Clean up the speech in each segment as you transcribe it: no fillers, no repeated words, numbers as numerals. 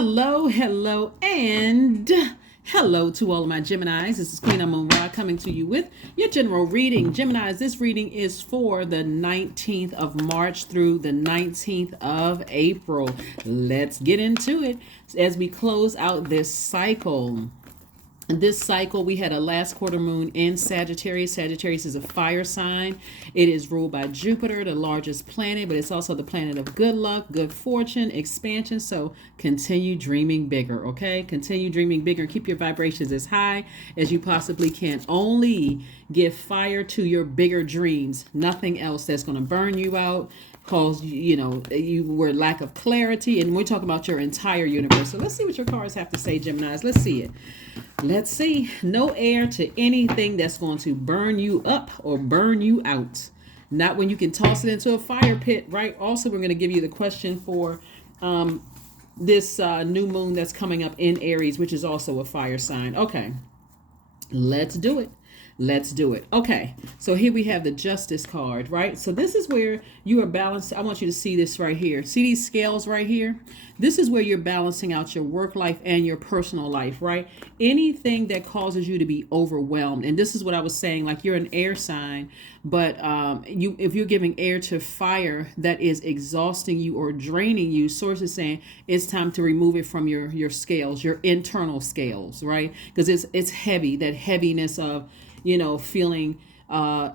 Hello, and hello to all of my Geminis. This is Queen Moon Ra coming to you with your general reading. Geminis, this reading is for the 19th of March through the 19th of April. Let's get into it as we close out this cycle. This cycle, we had a last quarter moon in Sagittarius. Sagittarius is a fire sign. It is ruled by Jupiter, the largest planet, but it's also the planet of good luck, good fortune, expansion. So continue dreaming bigger, okay? Continue dreaming bigger. Keep your vibrations as high as you possibly can. Only give fire to your bigger dreams. Nothing else that's going to burn you out, cause you were lack of clarity. And we're talking about your entire universe. So let's see what your cards have to say, Geminis. Let's see it. Let's see. No heir to anything that's going to burn you up or burn you out. Not when you can toss it into a fire pit, right? Also, we're going to give you the question for this new moon that's coming up in Aries, which is also a fire sign. Okay, let's do it. Let's do it. Okay, so here we have the Justice card, right? So this is where you are balanced. I want you to see this right here. See these scales right here? This is where you're balancing out your work life and your personal life, right? Anything that causes you to be overwhelmed. And this is what I was saying, like you're an air sign, but if you're giving air to fire that is exhausting you or draining you, source is saying it's time to remove it from your scales, your internal scales, right? Because it's heavy, that heaviness of feeling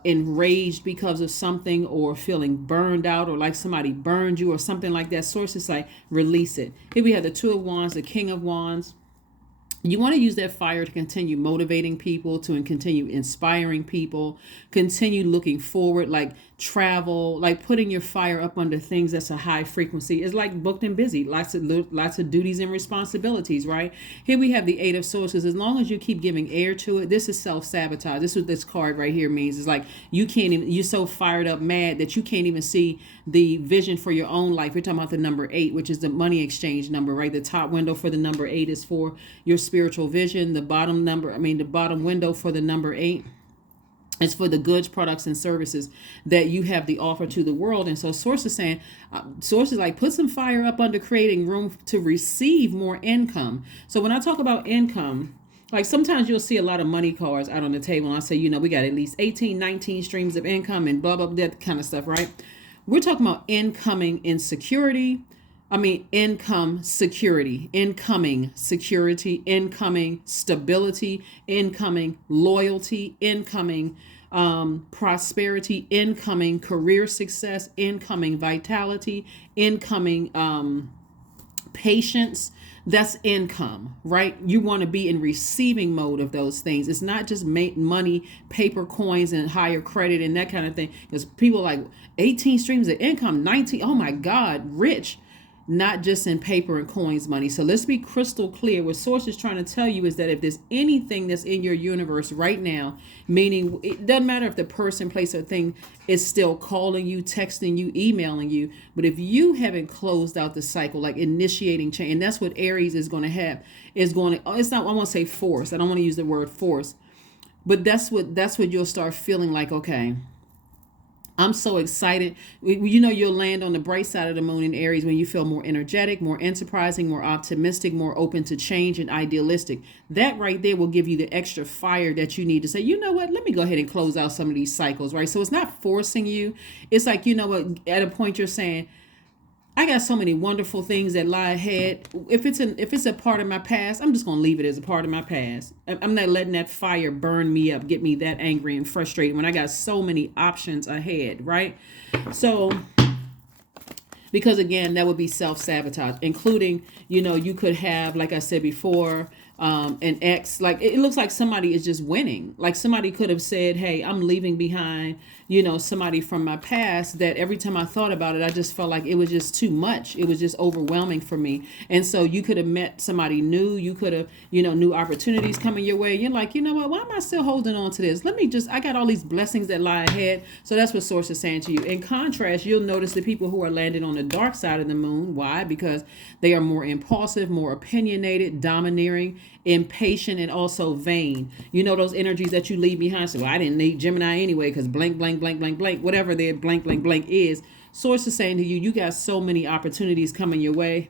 enraged because of something, or feeling burned out, or like somebody burned you or something like that. Source is like, release it. Here we have the Two of Wands, the King of Wands. You want to use that fire to continue motivating people, to continue inspiring people, continue looking forward, like travel, like putting your fire up under things that's a high frequency. It's like booked and busy, lots of duties and responsibilities, right? Here we have the Eight of Swords. As long as you keep giving air to it, this is self-sabotage. This is what this card right here means. It's like you're so fired up, mad, that you can't even see the vision for your own life. We're talking about the number 8, which is the money exchange number, right? The top window for the number 8 is for your spiritual vision. The bottom window for the number 8 is for the goods, products, and services that you have the offer to the world. And so source is saying, like, put some fire up under creating room to receive more income. So when I talk about income, like sometimes you'll see a lot of money cards out on the table, and I say, we got at least 18, 19 streams of income and blah, blah, blah, that kind of stuff, right? We're talking about incoming insecurity. Income security, incoming security, incoming stability, incoming loyalty, incoming prosperity, incoming career success, incoming vitality, incoming patience. That's income, right? You want to be in receiving mode of those things. It's not just money, paper coins, and higher credit and that kind of thing. Because people like 18 streams of income, 19, oh my God, rich. Not just in paper and coins money. So let's be crystal clear. What Source is trying to tell you is that if there's anything that's in your universe right now, meaning it doesn't matter if the person, place, or thing is still calling you, texting you, emailing you, but if you haven't closed out the cycle, like initiating change, and that's what Aries is going to have, it's not, I want to say force. I don't want to use the word force, but that's what you'll start feeling like, okay, I'm so excited. You'll land on the bright side of the moon in Aries when you feel more energetic, more enterprising, more optimistic, more open to change, and idealistic. That right there will give you the extra fire that you need to say, you know what, let me go ahead and close out some of these cycles, right? So it's not forcing you. It's like, at a point you're saying, I got so many wonderful things that lie ahead. If it's a part of my past, I'm just going to leave it as a part of my past. I'm not letting that fire burn me up, get me that angry and frustrated when I got so many options ahead, right? So, because again, that would be self-sabotage, including, you could have, like I said before, an ex, like it looks like somebody is just winning. Like somebody could have said, hey, I'm leaving behind, somebody from my past that every time I thought about it, I just felt like it was just too much. It was just overwhelming for me. And so you could have met somebody new. You could have, new opportunities coming your way. You're like, what, why am I still holding on to this? I got all these blessings that lie ahead. So that's what Source is saying to you. In contrast, you'll notice the people who are landing on the dark side of the moon. Why? Because they are more impulsive, more opinionated, domineering, impatient, and also vain. Those energies that you leave behind. So I didn't need Gemini anyway because blank, blank, blank, blank, blank, whatever their blank, blank, blank is. Source is saying to you, you got so many opportunities coming your way.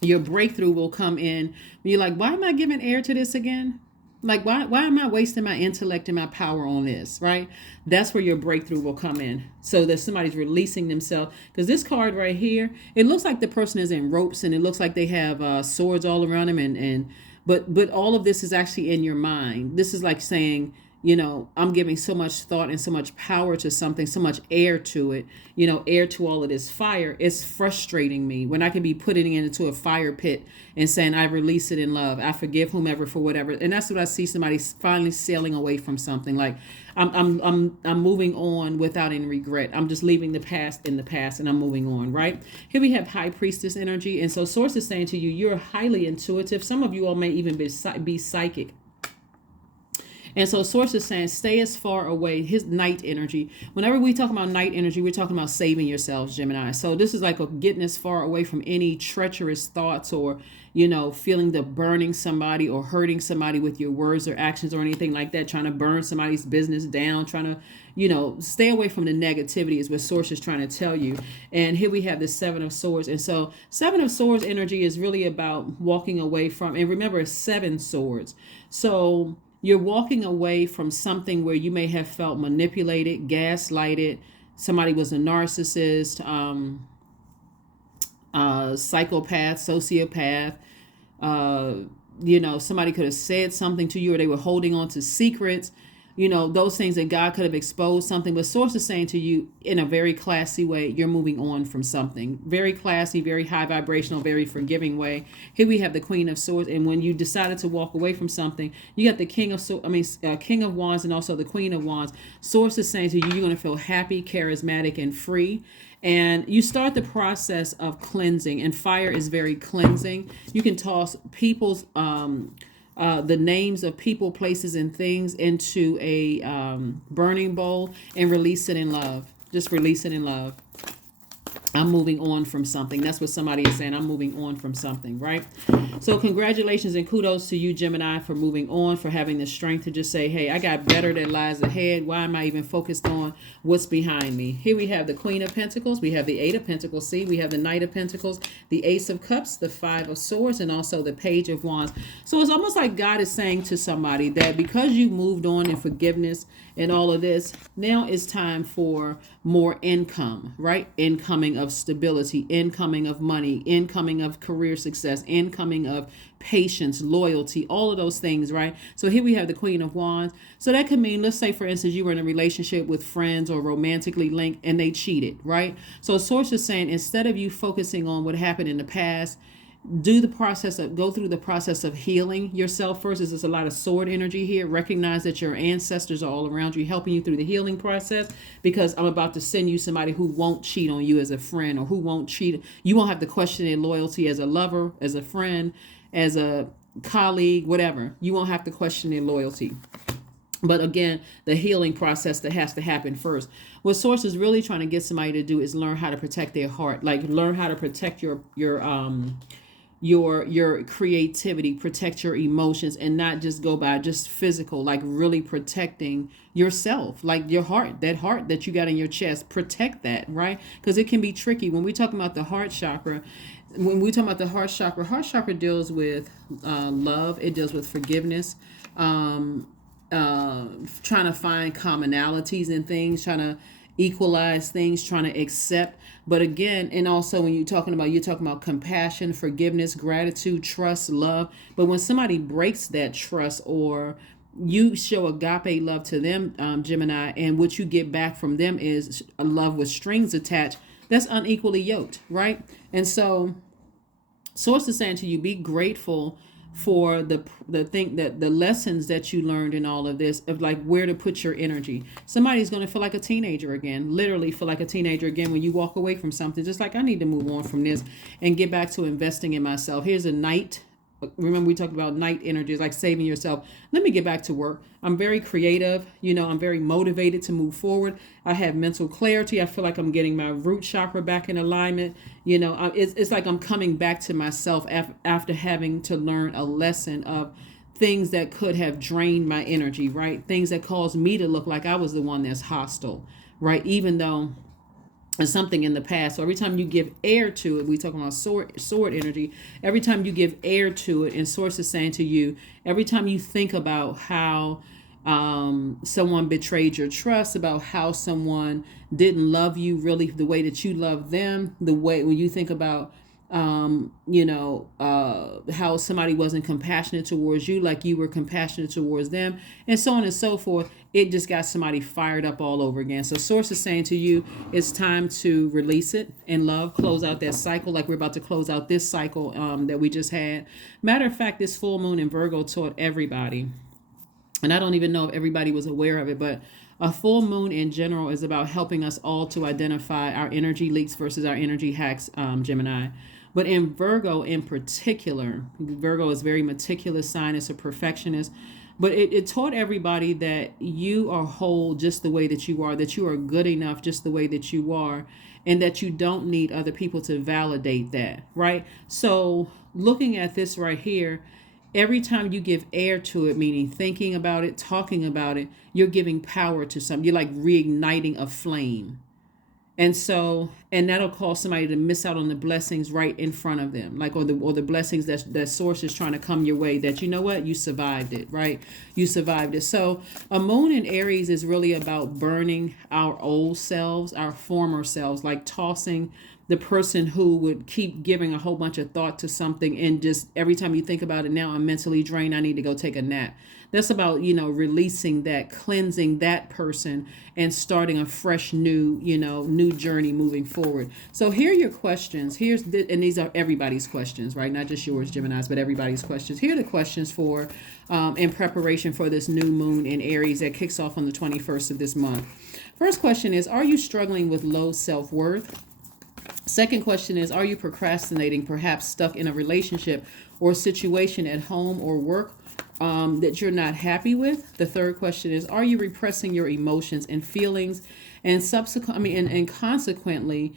Your breakthrough will come in. You're like, why am I giving air to this again? Like, why am I wasting my intellect and my power on this, right? That's where your breakthrough will come in. So that somebody's releasing themselves. Because this card right here, it looks like the person is in ropes, and it looks like they have swords all around them, but all of this is actually in your mind. This is like saying, I'm giving so much thought and so much power to something, so much air to it, air to all of this fire. It's frustrating me when I can be putting it into a fire pit and saying, I release it in love. I forgive whomever for whatever. And that's what I see, somebody finally sailing away from something. Like I'm moving on without any regret. I'm just leaving the past in the past and I'm moving on, right? Here we have High Priestess energy. And so Source is saying to you, you're highly intuitive. Some of you all may even be psychic. And so Source is saying, stay as far away. His night energy. Whenever we talk about night energy, we're talking about saving yourselves, Gemini. So this is like getting as far away from any treacherous thoughts or, feeling the burning somebody or hurting somebody with your words or actions or anything like that, trying to burn somebody's business down, trying to, stay away from the negativity is what Source is trying to tell you. And here we have the Seven of Swords. And so Seven of Swords energy is really about walking away from, and remember, it's 7 swords. So you're walking away from something where you may have felt manipulated, gaslighted. Somebody was a narcissist, psychopath, sociopath. Somebody could have said something to you, or they were holding on to secrets. Those things that God could have exposed something. But Source is saying to you in a very classy way, you're moving on from something. Very classy, very high vibrational, very forgiving way. Here we have the Queen of Swords. And when you decided to walk away from something, you got the King of Wands and also the Queen of Wands. Source is saying to you, you're going to feel happy, charismatic, and free. And you start the process of cleansing. And fire is very cleansing. You can toss people's the names of people, places, and things into a burning bowl and release it in love. Just release it in love. I'm moving on from something. That's what somebody is saying. I'm moving on from something, right? So congratulations and kudos to you, Gemini, for moving on, for having the strength to just say, hey, I got better that lies ahead. Why am I even focused on what's behind me? Here we have the Queen of Pentacles. We have the Eight of Pentacles. See, we have the Knight of Pentacles, the Ace of Cups, the Five of Swords, and also the Page of Wands. So it's almost like God is saying to somebody that because you moved on in forgiveness and all of this, now it's time for more income, right? Incoming of stability, incoming of money, incoming of career success, incoming of patience, loyalty, all of those things, right? So here we have the Queen of Wands. So that could mean, let's say, for instance, you were in a relationship with friends or romantically linked and they cheated, right? So Source is saying, instead of you focusing on what happened in the past, go through the process of healing yourself first. There's a lot of sword energy here. Recognize that your ancestors are all around you, helping you through the healing process, because I'm about to send you somebody who won't cheat on you as a friend, or who won't cheat. You won't have to question their loyalty as a lover, as a friend, as a colleague, whatever. You won't have to question their loyalty. But again, the healing process that has to happen first. What Source is really trying to get somebody to do is learn how to protect their heart, like learn how to protect your creativity, protect your emotions, and not just go by just physical, like really protecting yourself, like your heart that you got in your chest. Protect that, right? Because it can be tricky when we talk about the heart chakra. When we talk about the heart chakra deals with love. It deals with forgiveness, trying to find commonalities in things, trying to equalize things, trying to accept. But again, and also when you're talking about compassion, forgiveness, gratitude, trust, love. But when somebody breaks that trust, or you show agape love to them, Gemini, and what you get back from them is a love with strings attached, that's unequally yoked, right? And so Source is saying to you, be grateful for the lessons that you learned in all of this, of like where to put your energy. Somebody's going to feel like a teenager again, literally feel like a teenager again when you walk away from something. Just like, I need to move on from this and get back to investing in myself. Here's a Knight. Remember, we talked about night energy, like saving yourself. Let me get back to work. I'm very creative. I'm very motivated to move forward. I have mental clarity. I feel like I'm getting my root chakra back in alignment. It's like I'm coming back to myself after having to learn a lesson of things that could have drained my energy, right? Things that caused me to look like I was the one that's hostile, right? Even though or something in the past. So every time you give air to it, we talking about sword energy. Every time you give air to it, and Source is saying to you, every time you think about how someone betrayed your trust, about how someone didn't love you really the way that you love them, the way when you think about how somebody wasn't compassionate towards you like you were compassionate towards them, and so on and so forth, it just got somebody fired up all over again. So Source is saying to you, it's time to release it in love, close out that cycle like we're about to close out this cycle that we just had. Matter of fact, this full moon in Virgo taught everybody, and I don't even know if everybody was aware of it, but a full moon in general is about helping us all to identify our energy leaks versus our energy hacks, Gemini. But in Virgo in particular, Virgo is very meticulous sign. It's a perfectionist. But it taught everybody that you are whole just the way that you are, that you are good enough just the way that you are, and that you don't need other people to validate that, right? So looking at this right here, every time you give air to it, meaning thinking about it, talking about it, you're giving power to something. You're like reigniting a flame. And that'll cause somebody to miss out on the blessings right in front of them, like or the blessings that Source is trying to come your way, that you know what, you survived it, right? You survived it. So a moon in Aries is really about burning our old selves, our former selves, like tossing the person who would keep giving a whole bunch of thought to something, and just every time you think about it, now I'm mentally drained, I need to go take a nap. That's about, releasing that, cleansing that person, and starting a fresh new journey moving forward. So here are your questions. And these are everybody's questions, right? Not just yours, Geminis, but everybody's questions. Here are the questions for in preparation for this new moon in Aries that kicks off on the 21st of this month. First question is, are you struggling with low self-worth? Second question is, are you procrastinating, perhaps stuck in a relationship or situation at home or work that you're not happy with? The third question is, are you repressing your emotions and feelings and consequently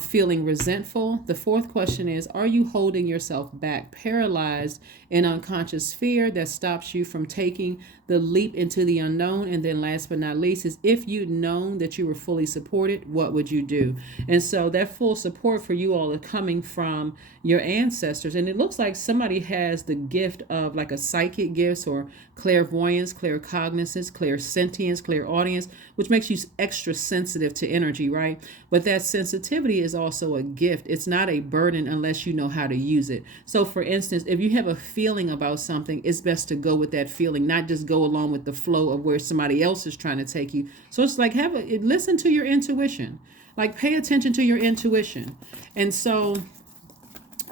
feeling resentful? The fourth question is, are you holding yourself back, paralyzed in unconscious fear that stops you from taking the leap into the unknown? And then last but not least is, if you'd known that you were fully supported, what would you do? And so that full support for you all is coming from your ancestors. And it looks like somebody has the gift of like a psychic gifts or clairvoyance, claircognizance, clairsentience, clairaudience, which makes you extra sensitive to energy, right? But that sensitivity is also a gift. It's not a burden unless you know how to use it. So for instance, if you have a feeling about something, it's best to go with that feeling, not just go along with the flow of where somebody else is trying to take you. So it's like listen to your intuition, like pay attention to your intuition. And so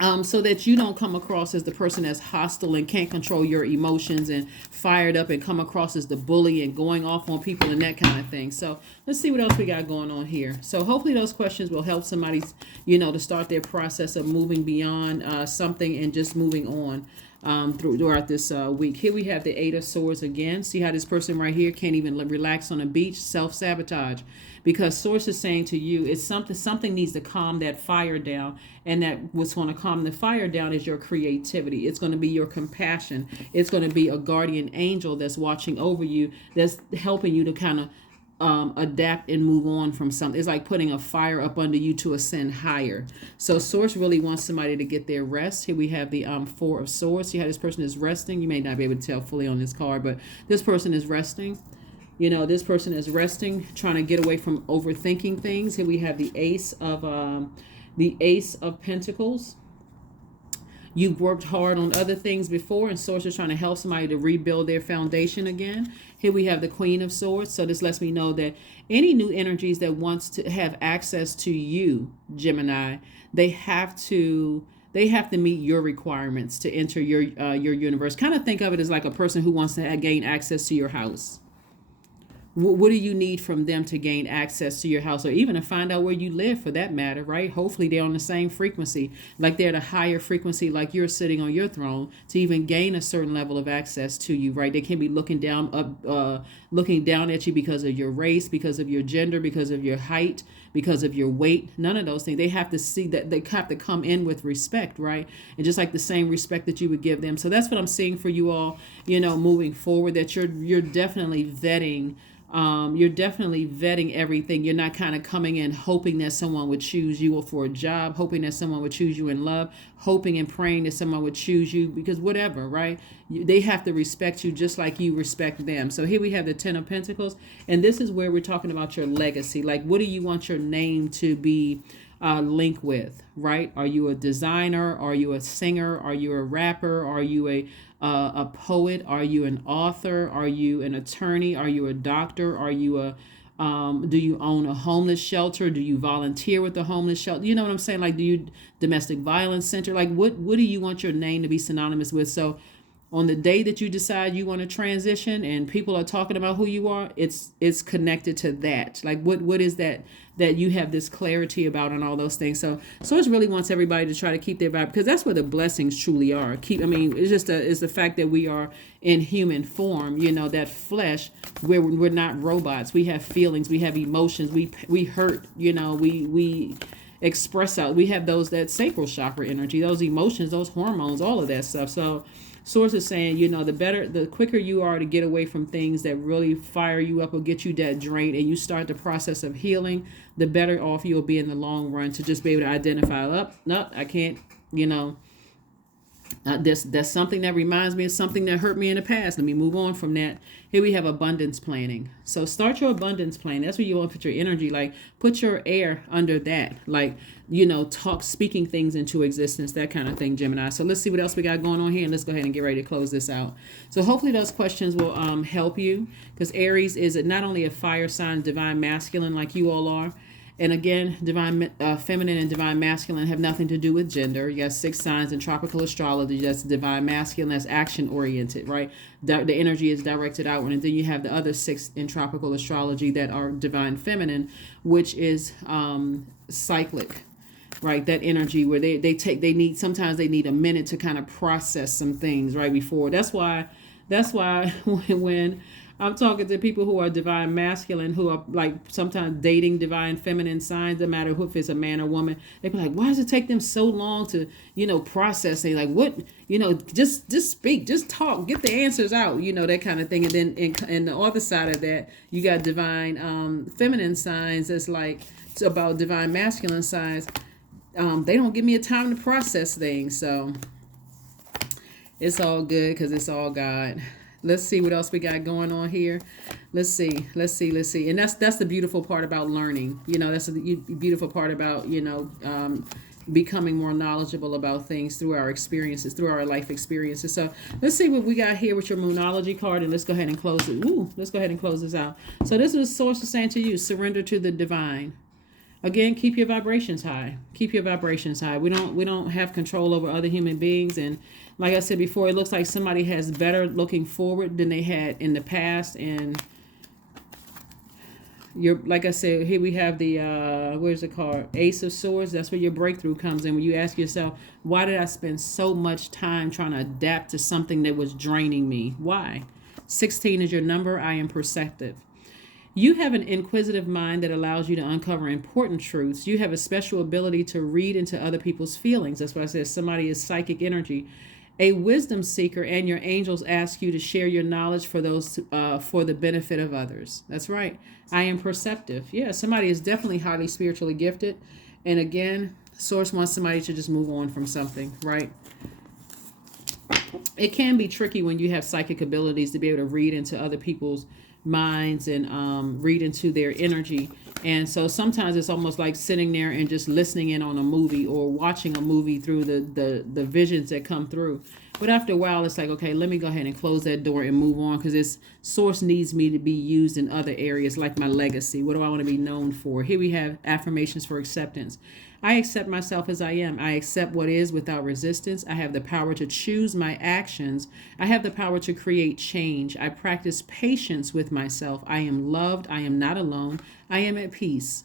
that you don't come across as the person that's hostile and can't control your emotions and fired up and come across as the bully and going off on people and that kind of thing. So let's see what else we got going on here. So hopefully those questions will help somebody, to start their process of moving beyond something and just moving on throughout this week. Here we have the Eight of Swords again. See how this person right here can't even relax on a beach? Self-sabotage. Because Source is saying to you, it's something needs to calm that fire down, and that what's going to calm the fire down is your creativity. It's going to be your compassion. It's going to be a guardian angel that's watching over you, that's helping you to kind of adapt and move on from something. It's like putting a fire up under you to ascend higher. So Source really wants somebody to get their rest. Here we have the Four of Swords. See how this person is resting? You may not be able to tell fully on this card, but this person is resting. This person is resting, trying to get away from overthinking things. Here we have the Ace of Pentacles. You've worked hard on other things before, and Source is trying to help somebody to rebuild their foundation again. Here we have the Queen of Swords. So this lets me know that any new energies that wants to have access to you, Gemini, they have to meet your requirements to enter your universe. Kind of think of it as like a person who wants to gain access to your house. What do you need from them to gain access to your house, or even to find out where you live for that matter, right? Hopefully they're on the same frequency, like they're at a higher frequency, like you're sitting on your throne, to even gain a certain level of access to you, right? They can be looking down at you because of your race, because of your gender, because of your height, because of your weight. None of those things. They have to see that they have to come in with respect, right? And just like the same respect that you would give them. So that's what I'm seeing for you all, moving forward, that you're definitely vetting You're definitely vetting everything. You're not kind of coming in hoping that someone would choose you for a job, hoping that someone would choose you in love, hoping and praying that someone would choose you because whatever, right? They have to respect you just like you respect them. So here we have the Ten of Pentacles, and this is where we're talking about your legacy. Like, what do you want your name to be linked with, right? Are you a designer? Are you a singer? Are you a rapper? Are you a poet? Are you an author? Are you an attorney? Are you a doctor? Are you a do you own a homeless shelter? Do you volunteer with the homeless shelter? You know what I'm saying? Like, do you domestic violence center? Like, what do you want your name to be synonymous with? So on the day that you decide you want to transition and people are talking about who you are, it's connected to that. Like, what is that you have this clarity about and all those things. So it really wants everybody to try to keep their vibe, because that's where the blessings truly are. It's the fact that we are in human form, that flesh, where we're not robots. We have feelings, we have emotions, we hurt, we express out. We have that sacral chakra energy, those emotions, those hormones, all of that stuff. So Source is saying, the quicker you are to get away from things that really fire you up or get you that drained, and you start the process of healing, the better off you'll be in the long run to just be able to identify, no, I can't, that's something that reminds me of something that hurt me in the past. Let me move on from that. Here we have abundance planning. So start your abundance plan. That's where you want to put your energy. Like, put your air under that. Like, speaking things into existence, that kind of thing, Gemini. So let's see what else we got going on here, and let's go ahead and get ready to close this out. So hopefully those questions will help you, because Aries is not only a fire sign, divine masculine like you all are. And again, divine feminine and divine masculine have nothing to do with gender. You got 6 signs in tropical astrology. That's divine masculine. That's action oriented, right? The energy is directed outward. And then you have the other 6 in tropical astrology that are divine feminine, which is cyclic, right? That energy where sometimes they need a minute to kind of process some things right before. That's why when I'm talking to people who are divine masculine, who are like sometimes dating divine feminine signs, no matter if it's a man or woman, they be like, why does it take them so long to, process? They like, what, just speak, just talk, get the answers out, that kind of thing. And then in the other side of that, you got divine feminine signs. That's like, it's about divine masculine signs. They don't give me a time to process things. So it's all good because it's all God. Let's see what else we got going on here. Let's see. And that's the beautiful part about learning. That's the beautiful part about, becoming more knowledgeable about things through our experiences, through our life experiences. So let's see what we got here with your Moonology card, and let's go ahead and close it. Let's go ahead and close this out. So this is Source is saying to you, surrender to the divine. Again, keep your vibrations high. Keep your vibrations high. We don't have control over other human beings, and like I said before, it looks like somebody has better looking forward than they had in the past. And like I said, here we have the where's the card? Ace of Swords. That's where your breakthrough comes in. When you ask yourself, why did I spend so much time trying to adapt to something that was draining me? Why? 16 is your number. I am perceptive. You have an inquisitive mind that allows you to uncover important truths. You have a special ability to read into other people's feelings. That's why I said somebody is psychic energy. A wisdom seeker, and your angels ask you to share your knowledge for those for the benefit of others. That's right. I am perceptive. Yeah, somebody is definitely highly spiritually gifted. And again, Source wants somebody to just move on from something, right? It can be tricky when you have psychic abilities to be able to read into other people's minds and read into their energy. And so sometimes it's almost like sitting there and just listening in on a movie or watching a movie through the visions that come through. But after a while, it's like, okay, let me go ahead and close that door and move on, because this Source needs me to be used in other areas like my legacy. What do I want to be known for? Here we have affirmations for acceptance. I accept myself as I am. I accept what is without resistance. I have the power to choose my actions. I have the power to create change. I practice patience with myself. I am loved. I am not alone. I am at peace.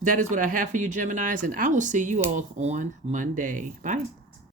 That is what I have for you, Geminis, and I will see you all on Monday. Bye.